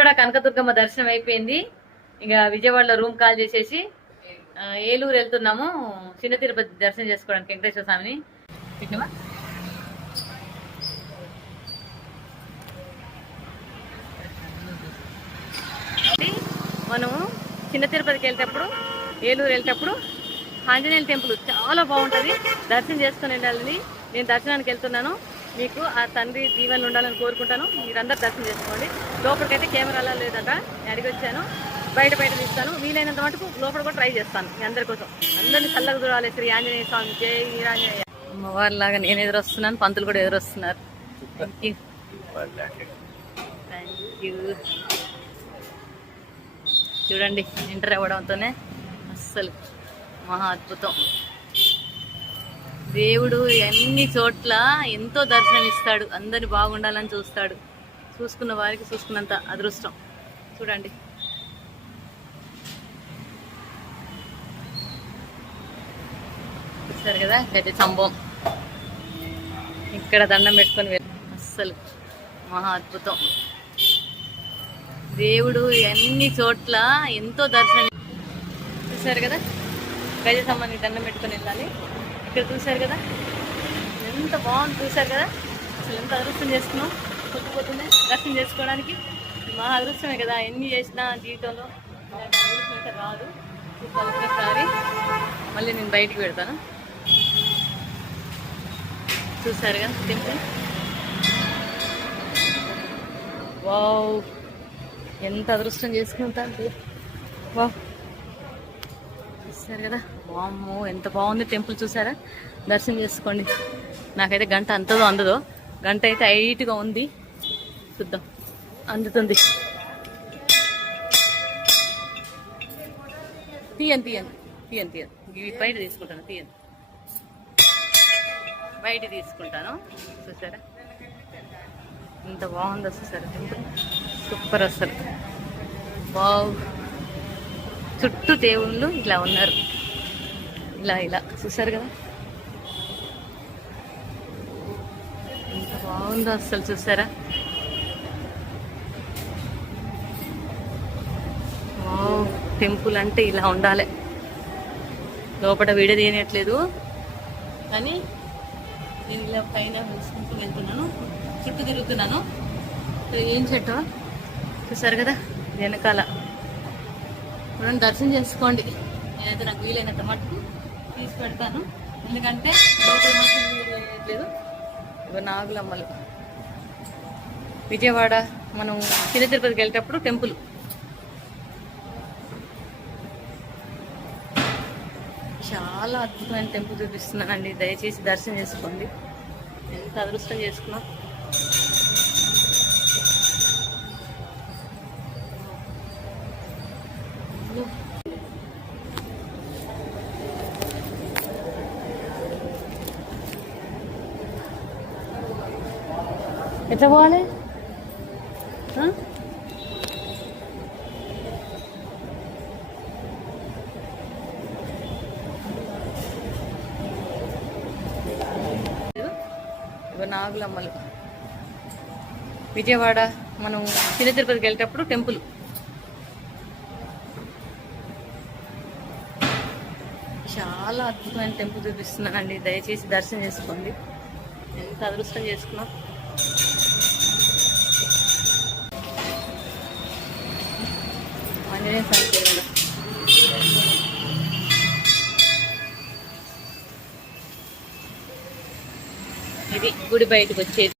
విజయవాడ కనకదుర్గమ్మ దర్శనం అయిపోయింది. ఇక విజయవాడలో రూమ్ కాల్ చేసేసి ఏలూరు వెళ్తున్నాము. చిన్న తిరుపతి దర్శనం చేసుకోవడానికి వెంకటేశ్వర స్వామిని. మనము చిన్న తిరుపతికి వెళ్ళేటప్పుడు ఏలూరు వెళ్ళేటప్పుడు ఆంజనేయుల టెంపుల్ చాలా బాగుంటుంది. దర్శనం చేసుకుని వెళ్ళాలని నేను దర్శనానికి వెళ్తున్నాను. మీకు ఆ తండ్రి దీవెనలు ఉండాలని కోరుకుంటాను. మీరందరూ దర్శనం చేసుకోండి. లోపలికైతే కెమెరాలో లేదట నేను అడిగి వచ్చాను. బయట బయట తీస్తాను. వీలైనంత మటుకు లోపల కూడా ట్రై చేస్తాను మీ అందరి కోసం. అందరినీ చల్లగా చూడాలి. శ్రీ ఆంజనేయ స్వామి. జై వీరాంజనేయ అమ్మవారిలాగా నేను ఎదురొస్తున్నాను. పంతులు కూడా ఎదురొస్తున్నారు. థ్యాంక్ యూ థ్యాంక్ యూ చూడండి ఎంటర్ అవ్వడంతోనే అస్సలు మహా అద్భుతం. దేవుడు అన్ని చోట్ల ఎంతో దర్శనం ఇస్తాడు అందరిని బాగుండాలని చూస్తాడు. చూసుకున్న వారికి చూసుకున్నంత అదృష్టం. చూడండి. చూస్తారు కదా? గడ్డి సంభవం ఇక్కడ దండం పెట్టుకొని అస్సలు మహా అద్భుతం. దేవుడు అన్ని చోట్ల ఎంతో దర్శనం చూసారు కదా? గజ సంబంధించి దండం పెట్టుకొని వెళ్ళాలి. ఇక్కడ చూసారు కదా? ఎంత బాగుంది చూసారు కదా? అసలు ఎంత అదృష్టం చేసుకున్నాం. పొద్దుపోతుంది దర్శనం చేసుకోవడానికి. మా అదృష్టమే కదా. ఎన్ని చేసినా జీవితంలో అదృష్టం అయితే రాదు. ఒకసారి మళ్ళీ నేను బయటికి పెడతాను. చూసారు కదా టెంపుల్? వావ్! ఎంత అదృష్టం చేసుకుంటాను వా చూసారు కదా? బామ్మో ఎంత బాగుంది టెంపుల్ చూసారా? దర్శనం చేసుకోండి. నాకైతే గంట అంతదో అందదో. గంట అయితే హైట్గా ఉంది. చూద్దాం. అందుతుంది. తీయను తీయను తీయను తీయను. ఇవి బయట తీసుకుంటాను తీయను. బయట తీసుకుంటాను. చూసారా? ఎంత బాగుందో సార్ టెంపుల్? సూపర్ అసలు. బాగు చుట్టూ దేవుళ్ళు ఇలా ఉన్నారు. ఇలా ఇలా. చూసారు కదా? ఎంత బాగుందో అసలు చూసారా? వావ్ టెంపుల్ అంటే ఇలా ఉండాలి. లోపల వీడియో తీయనట్లేదు. కానీ నేను ఇలా పైన వేసుకుంటూ వెళ్తున్నాను. చుట్టూ తిరుగుతున్నాను. ఏం చెట్టు? చూసారు కదా? వెనకాల. మనం దర్శనం చేసుకోండి. నేనైతే నాకు వీలైనంత మటుకు తీసి పెడతాను. ఎందుకంటే లోపల మాత్రం ఇవి నాగులమ్మలు. విజయవాడ మనం చిన్న తిరుపతికి వెళ్ళేటప్పుడు టెంపుల్. చాలా అద్భుతమైన టెంపుల్ చూపిస్తున్నానండి. దయచేసి దర్శనం చేసుకోండి. ఎంత అదృష్టం చేసుకున్నాం. ఎట్లా పోవాలి? ఆ? నాగులమ్మలు. విజయవాడ మనం చిన్న తిరుపతికి వెళ్ళేటప్పుడు టెంపుల్. చాలా అద్భుతమైన టెంపుల్ చూపిస్తున్నానండి దయచేసి దర్శనం చేసుకోండి. ఎంత అదృష్టం చేసుకున్నాం. ఆంజనేయ స్వామి దేవుడు. ఇది గుడి బయటకు వచ్చేది